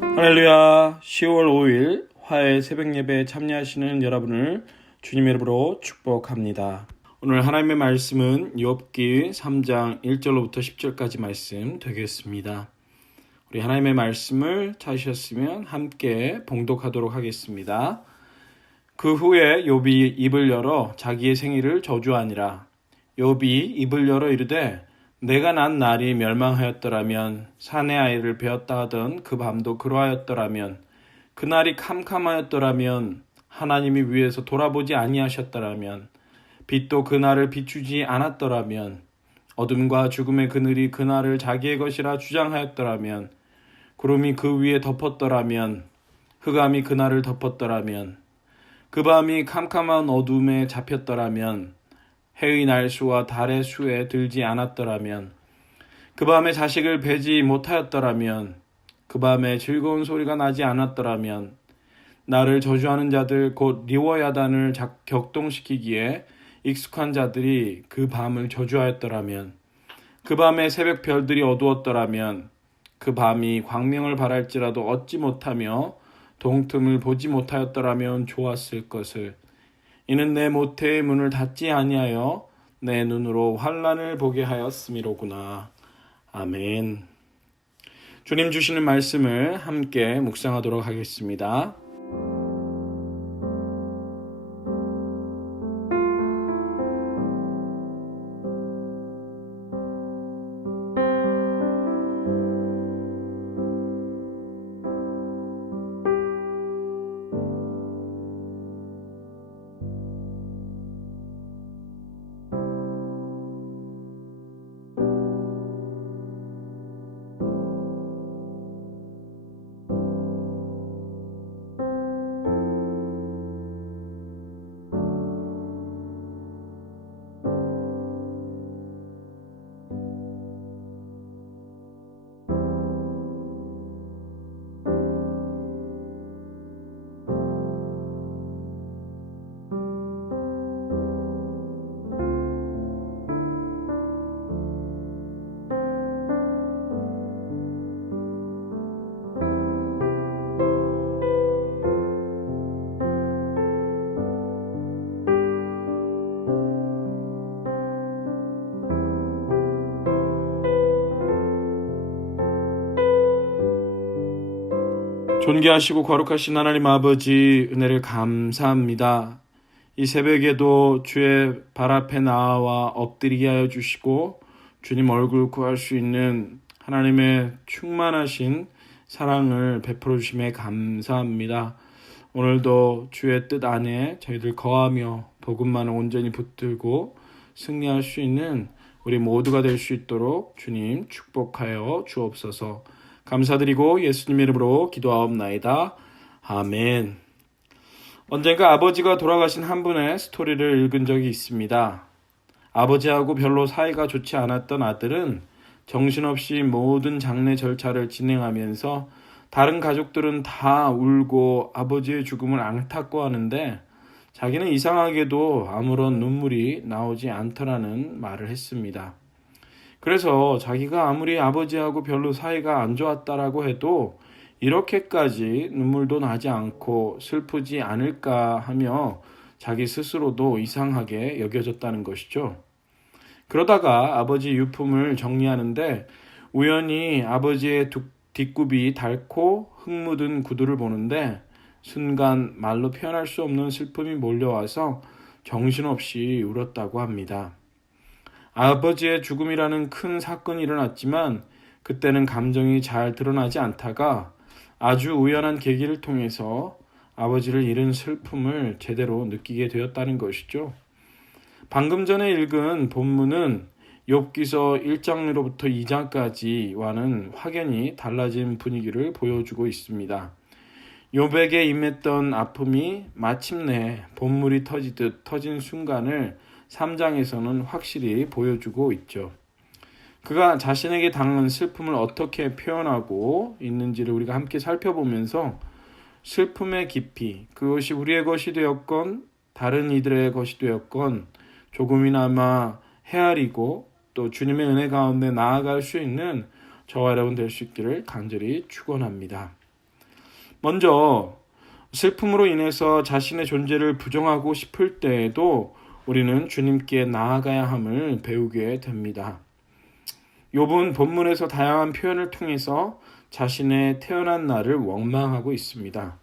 할렐루야. 10월 5일 화요일 새벽 예배에 참여하시는 여러분을 주님의 이름으로 축복합니다. 오늘 하나님의 말씀은 욥기 3장 1절로부터 10절까지 말씀 되겠습니다. 우리 하나님의 말씀을 찾으셨으면 함께 봉독하도록 하겠습니다. 그 후에 욥이 입을 열어 자기의 생일을 저주하니라. 욥이 입을 열어 이르되 내가 난 날이 멸망하였더라면 사내 아이를 베었다 하던 그 밤도 그러하였더라면 그날이 캄캄하였더라면 하나님이 위에서 돌아보지 아니하셨더라면 빛도 그날을 비추지 않았더라면 어둠과 죽음의 그늘이 그날을 자기의 것이라 주장하였더라면 구름이 그 위에 덮었더라면 흑암이 그날을 덮었더라면 그 밤이 캄캄한 어둠에 잡혔더라면 해의 날수와 달의 수에 들지 않았더라면 그 밤에 자식을 베지 못하였더라면 그 밤에 즐거운 소리가 나지 않았더라면 나를 저주하는 자들 곧 리워야단을 격동시키기에 익숙한 자들이 그 밤을 저주하였더라면 그 밤에 새벽 별들이 어두웠더라면 그 밤이 광명을 발할지라도 얻지 못하며 동틈을 보지 못하였더라면 좋았을 것을. 이는 내 모태의 문을 닫지 아니하여 내 눈으로 환난을 보게 하였음이로구나. 아멘. 주님 주시는 말씀을 함께 묵상하도록 하겠습니다. 존귀하시고 거룩하신 하나님 아버지, 은혜를 감사합니다. 이 새벽에도 주의 발 앞에 나와 엎드리게 하여 주시고 주님 얼굴 구할 수 있는 하나님의 충만하신 사랑을 베풀어 주심에 감사합니다. 오늘도 주의 뜻 안에 저희들 거하며 복음만을 온전히 붙들고 승리할 수 있는 우리 모두가 될 수 있도록 주님 축복하여 주옵소서. 감사드리고 예수님 이름으로 기도하옵나이다. 아멘. 언젠가 아버지가 돌아가신 한 분의 스토리를 읽은 적이 있습니다. 아버지하고 별로 사이가 좋지 않았던 아들은 정신없이 모든 장례 절차를 진행하면서 다른 가족들은 다 울고 아버지의 죽음을 안타까워하는데 자기는 이상하게도 아무런 눈물이 나오지 않더라는 말을 했습니다. 그래서 자기가 아무리 아버지하고 별로 사이가 안 좋았다라고 해도 이렇게까지 눈물도 나지 않고 슬프지 않을까 하며 자기 스스로도 이상하게 여겨졌다는 것이죠. 그러다가 아버지 유품을 정리하는데 우연히 아버지의 뒷굽이 닳고 흙 묻은 구두를 보는데 순간 말로 표현할 수 없는 슬픔이 몰려와서 정신없이 울었다고 합니다. 아버지의 죽음이라는 큰 사건이 일어났지만 그때는 감정이 잘 드러나지 않다가 아주 우연한 계기를 통해서 아버지를 잃은 슬픔을 제대로 느끼게 되었다는 것이죠. 방금 전에 읽은 본문은 욥기서 1장으로부터 2장까지와는 확연히 달라진 분위기를 보여주고 있습니다. 욥에게 임했던 아픔이 마침내 본물이 터지듯 터진 순간을 3장에서는 확실히 보여주고 있죠. 그가 자신에게 당한 슬픔을 어떻게 표현하고 있는지를 우리가 함께 살펴보면서 슬픔의 깊이, 그것이 우리의 것이 되었건 다른 이들의 것이 되었건 조금이나마 헤아리고 또 주님의 은혜 가운데 나아갈 수 있는 저와 여러분 될 수 있기를 간절히 축원합니다. 먼저 슬픔으로 인해서 자신의 존재를 부정하고 싶을 때에도 우리는 주님께 나아가야 함을 배우게 됩니다. 욥은 본문에서 다양한 표현을 통해서 자신의 태어난 날을 원망하고 있습니다.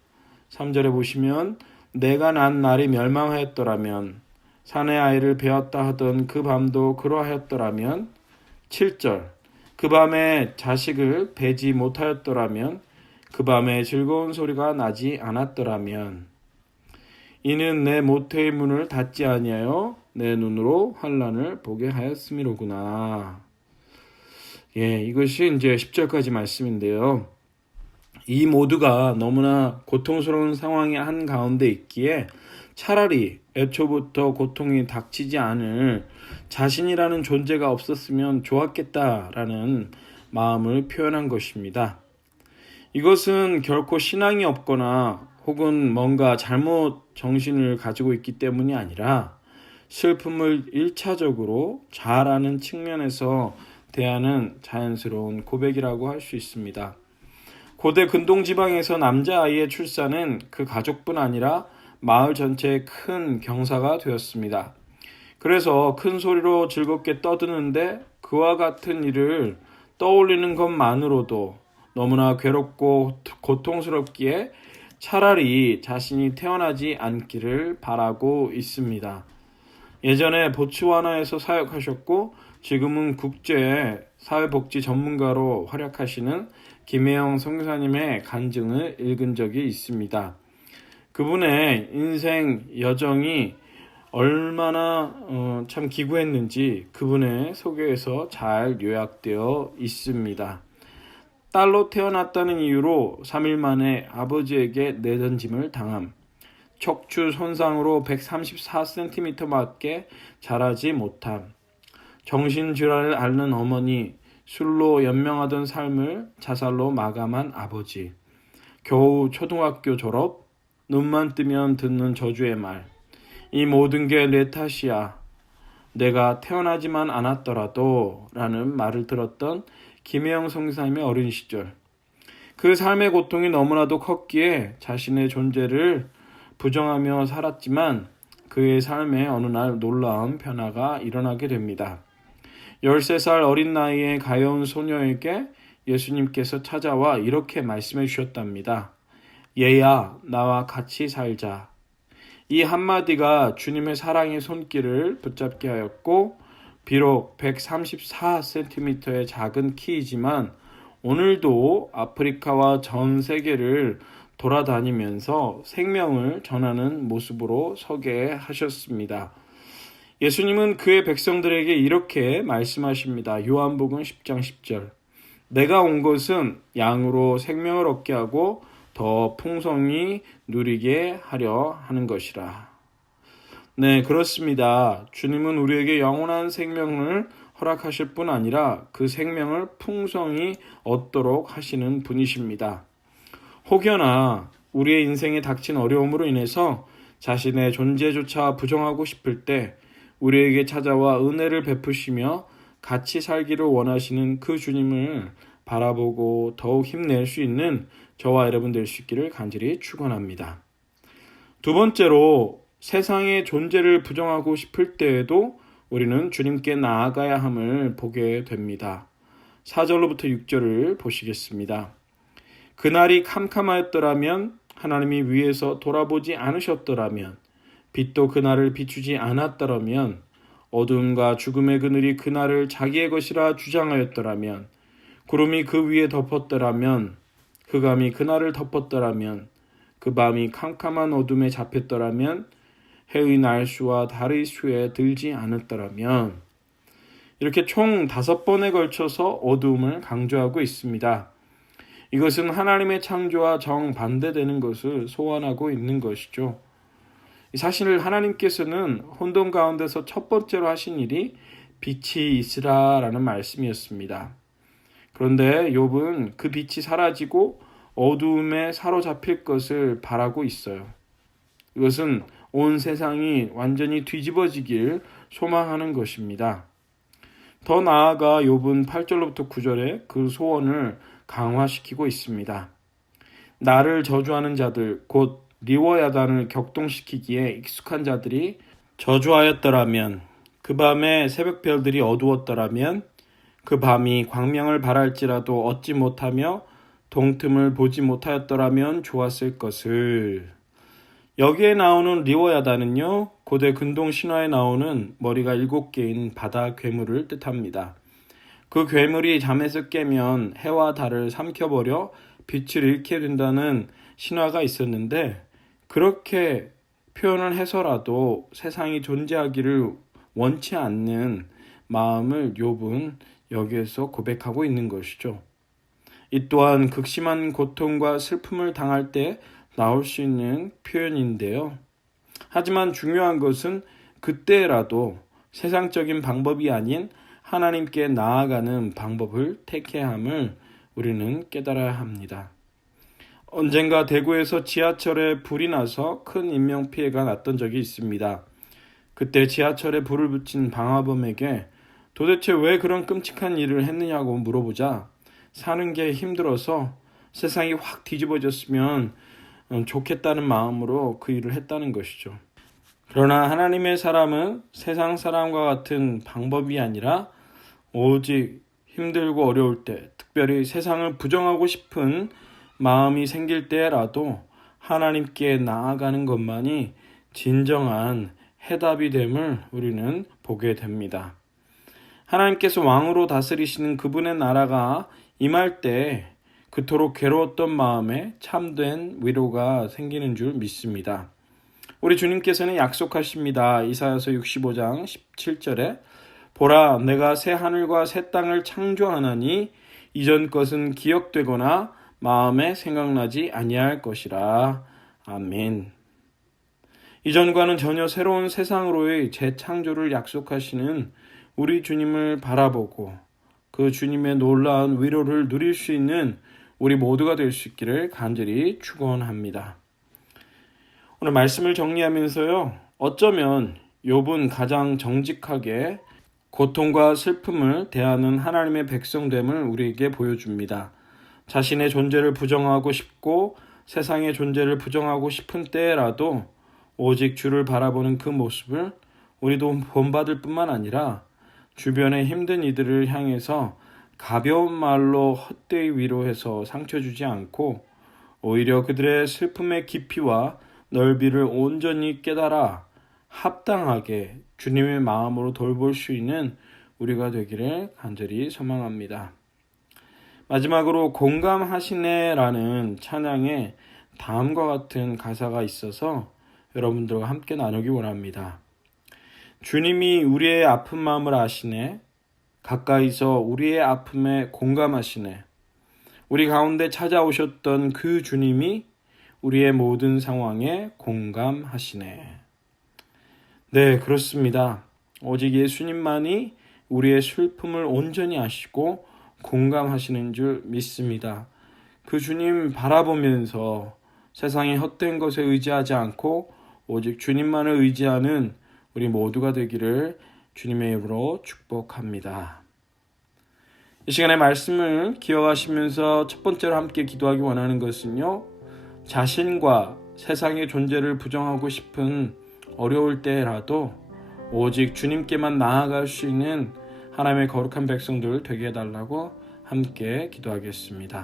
3절에 보시면 내가 난 날이 멸망하였더라면 사내 아이를 베었다 하던 그 밤도 그러하였더라면 7절 그 밤에 자식을 베지 못하였더라면 그 밤에 즐거운 소리가 나지 않았더라면 이는 내 모태의 문을 닫지 아니하여 내 눈으로 환난을 보게 하였음이로구나. 이것이 이제 10절까지 말씀인데요. 이 모두가 너무나 고통스러운 상황의 한가운데 있기에 차라리 애초부터 고통이 닥치지 않을 자신이라는 존재가 없었으면 좋았겠다라는 마음을 표현한 것입니다. 이것은 결코 신앙이 없거나 혹은 뭔가 잘못 정신을 가지고 있기 때문이 아니라 슬픔을 1차적으로 잘 아는 측면에서 대하는 자연스러운 고백이라고 할 수 있습니다. 고대 근동지방에서 남자아이의 출산은 그 가족뿐 아니라 마을 전체에 큰 경사가 되었습니다. 그래서 큰 소리로 즐겁게 떠드는데 그와 같은 일을 떠올리는 것만으로도 너무나 괴롭고 고통스럽기에 차라리 자신이 태어나지 않기를 바라고 있습니다. 예전에 보츠와나에서 사역하셨고 지금은 국제 사회복지 전문가로 활약하시는 김혜영 선교사님의 간증을 읽은 적이 있습니다. 그분의 인생 여정이 얼마나 참 기구했는지 그분의 소개에서 잘 요약되어 있습니다. 딸로 태어났다는 이유로 3일 만에 아버지에게 내던짐을 당함. 척추 손상으로 134cm밖에 자라지 못함. 정신질환을 앓는 어머니, 술로 연명하던 삶을 자살로 마감한 아버지. 겨우 초등학교 졸업, 눈만 뜨면 듣는 저주의 말. 이 모든 게 내 탓이야. 내가 태어나지만 않았더라도 라는 말을 들었던 김혜영 선교사님의 어린 시절. 그 삶의 고통이 너무나도 컸기에 자신의 존재를 부정하며 살았지만 그의 삶에 어느 날 놀라운 변화가 일어나게 됩니다. 13살 어린 나이에 가여운 소녀에게 예수님께서 찾아와 이렇게 말씀해 주셨답니다. 얘야, 나와 같이 살자. 이 한마디가 주님의 사랑의 손길을 붙잡게 하였고 비록 134cm의 작은 키이지만 오늘도 아프리카와 전 세계를 돌아다니면서 생명을 전하는 모습으로 서게 하셨습니다. 예수님은 그의 백성들에게 이렇게 말씀하십니다. 요한복음 10장 10절. 내가 온 것은 양으로 생명을 얻게 하고 더 풍성히 누리게 하려 하는 것이라. 네, 그렇습니다. 주님은 우리에게 영원한 생명을 허락하실 뿐 아니라 그 생명을 풍성히 얻도록 하시는 분이십니다. 혹여나 우리의 인생에 닥친 어려움으로 인해서 자신의 존재조차 부정하고 싶을 때 우리에게 찾아와 은혜를 베푸시며 같이 살기를 원하시는 그 주님을 바라보고 더욱 힘낼 수 있는 저와 여러분 될 수 있기를 간절히 축원합니다. 두 번째로 세상의 존재를 부정하고 싶을 때에도 우리는 주님께 나아가야 함을 보게 됩니다. 4절로부터 6절을 보시겠습니다. 그날이 캄캄하였더라면 하나님이 위에서 돌아보지 않으셨더라면 빛도 그날을 비추지 않았더라면 어두움과 죽음의 그늘이 그날을 자기의 것이라 주장하였더라면 구름이 그 위에 덮었더라면 흑암이 그날을 덮었더라면 그 밤이 캄캄한 어둠에 잡혔더라면 해의 날수와 달의 수에 들지 않았더라면 이렇게 총 5번에 걸쳐서 어두움을 강조하고 있습니다. 이것은 하나님의 창조와 정반대되는 것을 소원하고 있는 것이죠. 사실 하나님께서는 혼돈 가운데서 첫 번째로 하신 일이 빛이 있으라라는 말씀이었습니다. 그런데 욥은 그 빛이 사라지고 어두움에 사로잡힐 것을 바라고 있어요. 이것은 온 세상이 완전히 뒤집어지길 소망하는 것입니다. 더 나아가 욥은 8절로부터 9절에 그 소원을 강화시키고 있습니다. 나를 저주하는 자들 곧 리워야단을 격동시키기에 익숙한 자들이 저주하였더라면, 그 밤에 새벽별들이 어두웠더라면, 그 밤이 광명을 발할지라도 얻지 못하며 동틈을 보지 못하였더라면 좋았을 것을. 여기에 나오는 리워야단은요, 고대 근동 신화에 나오는 머리가 7개인 바다 괴물을 뜻합니다. 그 괴물이 잠에서 깨면 해와 달을 삼켜버려 빛을 잃게 된다는 신화가 있었는데, 그렇게 표현을 해서라도 세상이 존재하기를 원치 않는 마음을 욥은 여기에서 고백하고 있는 것이죠. 이 또한 극심한 고통과 슬픔을 당할 때 나올 수 있는 표현인데요. 하지만 중요한 것은 그때라도 세상적인 방법이 아닌 하나님께 나아가는 방법을 택해야 함을 우리는 깨달아야 합니다. 언젠가 대구에서 지하철에 불이 나서 큰 인명피해가 났던 적이 있습니다. 그때 지하철에 불을 붙인 방화범에게 도대체 왜 그런 끔찍한 일을 했느냐고 물어보자 사는 게 힘들어서 세상이 확 뒤집어졌으면 좋겠다는 마음으로 그 일을 했다는 것이죠. 그러나 하나님의 사람은 세상 사람과 같은 방법이 아니라 오직 힘들고 어려울 때, 특별히 세상을 부정하고 싶은 마음이 생길 때라도 하나님께 나아가는 것만이 진정한 해답이 됨을 우리는 보게 됩니다. 하나님께서 왕으로 다스리시는 그분의 나라가 임할 때 그토록 괴로웠던 마음에 참된 위로가 생기는 줄 믿습니다. 우리 주님께서는 약속하십니다. 이사야서 65장 17절에 보라, 내가 새 하늘과 새 땅을 창조하나니 이전 것은 기억되거나 마음에 생각나지 아니할 것이라. 아멘. 이전과는 전혀 새로운 세상으로의 재창조를 약속하시는 우리 주님을 바라보고 그 주님의 놀라운 위로를 누릴 수 있는 우리 모두가 될 수 있기를 간절히 축원합니다. 오늘 말씀을 정리하면서요, 어쩌면 욥은 가장 정직하게 고통과 슬픔을 대하는 하나님의 백성됨을 우리에게 보여줍니다. 자신의 존재를 부정하고 싶고 세상의 존재를 부정하고 싶은 때라도 오직 주를 바라보는 그 모습을 우리도 본받을 뿐만 아니라 주변의 힘든 이들을 향해서 가벼운 말로 헛되이 위로해서 상처 주지 않고 오히려 그들의 슬픔의 깊이와 넓이를 온전히 깨달아 합당하게 주님의 마음으로 돌볼 수 있는 우리가 되기를 간절히 소망합니다. 마지막으로 공감하시네라는 찬양에 다음과 같은 가사가 있어서 여러분들과 함께 나누기 원합니다. 주님이 우리의 아픈 마음을 아시네. 가까이서 우리의 아픔에 공감하시네. 우리 가운데 찾아오셨던 그 주님이 우리의 모든 상황에 공감하시네. 네, 그렇습니다. 오직 예수님만이 우리의 슬픔을 온전히 아시고 공감하시는 줄 믿습니다. 그 주님 바라보면서 세상의 헛된 것에 의지하지 않고 오직 주님만을 의지하는 우리 모두가 되기를 주님의 이름으로 축복합니다. 이 시간의 말씀을 기억하시면서 첫 번째로 함께 기도하기 원하는 것은요, 자신과 세상의 존재를 부정하고 싶은 어려울 때라도 오직 주님께만 나아갈 수 있는 하나님의 거룩한 백성들 되게 해달라고 함께 기도하겠습니다.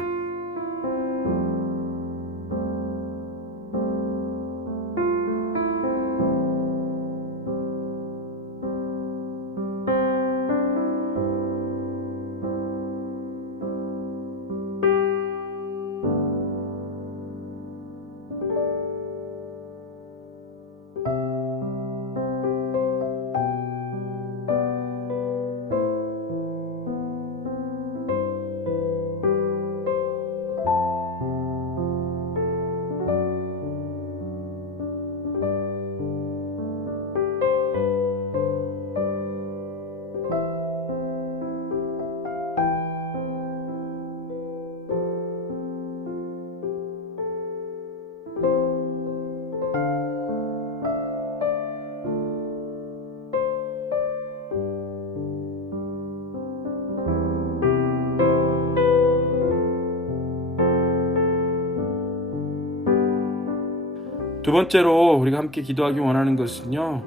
두 번째로 우리가 함께 기도하기 원하는 것은요,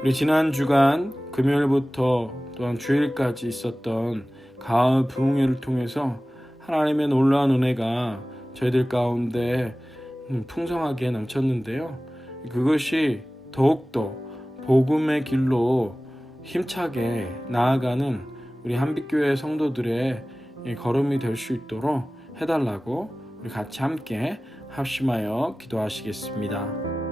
우리 지난 주간 금요일부터 또한 주일까지 있었던 가을 부흥회를 통해서 하나님의 놀라운 은혜가 저희들 가운데 풍성하게 넘쳤는데요. 그것이 더욱더 복음의 길로 힘차게 나아가는 우리 한빛교회 성도들의 걸음이 될 수 있도록 해달라고 우리 같이 함께 합심하여 기도하시겠습니다.